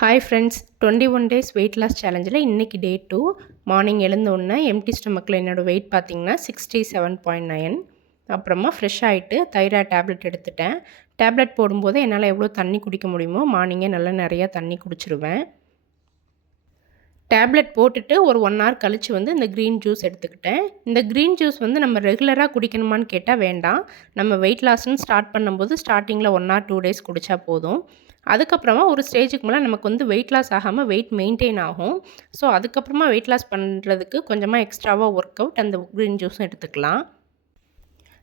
Hi friends, 21 days weight loss சேலஞ்சில் இன்றைக்கி day 2. Morning எழுந்தோடனே empty ஸ்டொமக்கில் என்னோடய வெயிட் பார்த்திங்கன்னா 67.9. அப்புறமா ஃப்ரெஷ் ஆகிட்டு தைராய்டு டேப்லெட் எடுத்துட்டேன். டேப்லெட் போடும்போது என்னால் எவ்வளோ தண்ணி குடிக்க முடியுமோ மார்னிங்கே நல்லா நிறையா தண்ணி குடிச்சிருவேன். டேப்லெட் போட்டுட்டு ஒரு 1 hour கழித்து இந்த க்ரீன் ஜூஸ் எடுத்துக்கிட்டேன். இந்த க்ரீன் ஜூஸ் நம்ம ரெகுலராக குடிக்கணுமான்னு கேட்டால் வேண்டாம். நம்ம வெயிட் லாஸ்ன்னு ஸ்டார்ட் பண்ணும்போது ஸ்டார்டிங்கில் 1 or 2 days குடித்தா போதும். அதுக்கப்புறமா ஒரு ஸ்டேஜுக்கு மேலே நமக்கு வெயிட் லாஸ் ஆகாமல் வெயிட் மெயின்டைன் ஆகும். ஸோ அதுக்கப்புறமா வெயிட் லாஸ் பண்ணுறதுக்கு கொஞ்சமாக எக்ஸ்ட்ராவாக ஒர்க் அவுட் அந்த க்ரீன் ஜூஸும் எடுத்துக்கலாம்.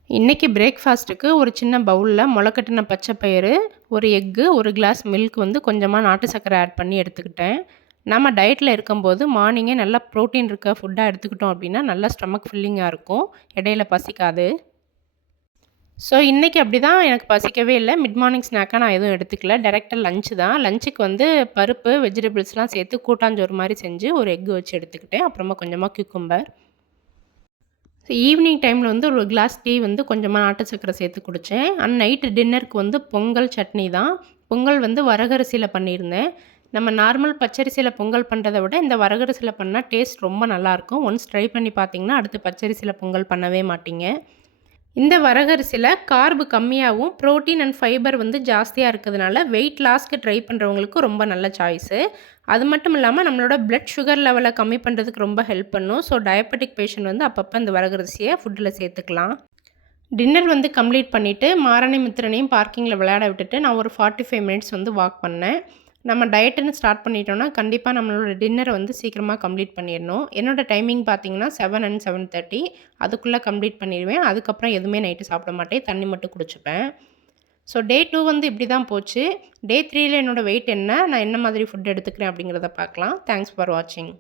இன்றைக்கி பிரேக்ஃபாஸ்ட்டுக்கு ஒரு சின்ன பவுலில் முளைக்கட்டின பச்சை பயிறு, ஒரு எக்கு, ஒரு கிளாஸ் மில்க் கொஞ்சமாக நாட்டு சர்க்கரை ஆட் பண்ணி எடுத்துக்கிட்டேன். நம்ம டயட்டில் இருக்கும்போது மார்னிங்கே நல்லா ப்ரோட்டீன் இருக்க ஃபுட்டாக எடுத்துக்கிட்டோம் அப்படின்னா நல்லா ஸ்டமக் ஃபில்லிங்காக இருக்கும், இடையில பசிக்காது. ஸோ இன்றைக்கி அப்படி தான் எனக்கு பசிக்கவே இல்லை. மிட் மார்னிங் ஸ்நாக்காக நான் எதுவும் எடுத்துக்கல. டைரெக்டாக லஞ்சு தான். லஞ்சுக்கு பருப்பு வெஜிடபிள்ஸ்லாம் சேர்த்து கூட்டாஞ்சோறு மாதிரி செஞ்சு ஒரு எக்கு வச்சு எடுத்துக்கிட்டேன். அப்புறமா கொஞ்சமாக கியூக்கம்பர். ஈவினிங் டைமில் ஒரு கிளாஸ் டீ கொஞ்சமாக நாட்டு சக்கரை சேர்த்து குடித்தேன். நைட்டு டின்னருக்கு பொங்கல் சட்னி தான். பொங்கல் வரகரிசியில் பண்ணியிருந்தேன். நம்ம நார்மல் பச்சரிசியில் பொங்கல் பண்ணுறதை விட இந்த வரகரிசியில் பண்ணால் டேஸ்ட் ரொம்ப நல்லாயிருக்கும். ஒன்ஸ் ட்ரை பண்ணி பார்த்தீங்கன்னா அடுத்து பச்சரிசியில் பொங்கல் பண்ணவே மாட்டீங்க. இந்த வரகரிசியில் கார்பு கம்மியாகவும் ப்ரோட்டீன் அண்ட் ஃபைபர் ஜாஸ்தியாக இருக்கிறதுனால வெயிட் லாஸ்க்கு ட்ரை பண்ணுறவங்களுக்கு ரொம்ப நல்ல சாய்ஸு. அது மட்டும் இல்லாமல் நம்மளோட பிளட் சுகர் லெவலை கம்மி பண்ணுறதுக்கு ரொம்ப ஹெல்ப் பண்ணும். ஸோ டயபெட்டிக் பேஷண்ட் அப்பப்போ இந்த வரகரிசியை ஃபுட்டில் சேர்த்துக்கலாம். டின்னர் கம்ப்ளீட் பண்ணிவிட்டு மாரணி மித்திரனையும் பார்க்கிங்கில் விளையாட விட்டுட்டு நான் ஒரு 45 மினிட்ஸ் வாக் பண்ணேன். நம்ம டயட்டுன்னு ஸ்டார்ட் பண்ணிட்டோன்னா கண்டிப்பாக நம்மளோட டின்னரை சீக்கிரமாக கம்ப்ளீட் பண்ணிடணும். என்னோடய டைமிங் பார்த்திங்கன்னா 7 and 7:30 அதுக்குள்ளே கம்ப்ளீட் பண்ணிடுவேன். அதுக்கப்புறம் எதுவுமே நைட்டு சாப்பிட மாட்டேன், தண்ணி மட்டும் குடிச்சுப்பேன். ஸோ டே 2 இப்படி தான் போச்சு. டே 3ல் என்னோடய வெயிட் என்ன, நான் என்ன மாதிரி ஃபுட் எடுத்துக்கிறேன் அப்படிங்கிறத பார்க்கலாம். தேங்க்ஸ் ஃபார் வாட்சிங்.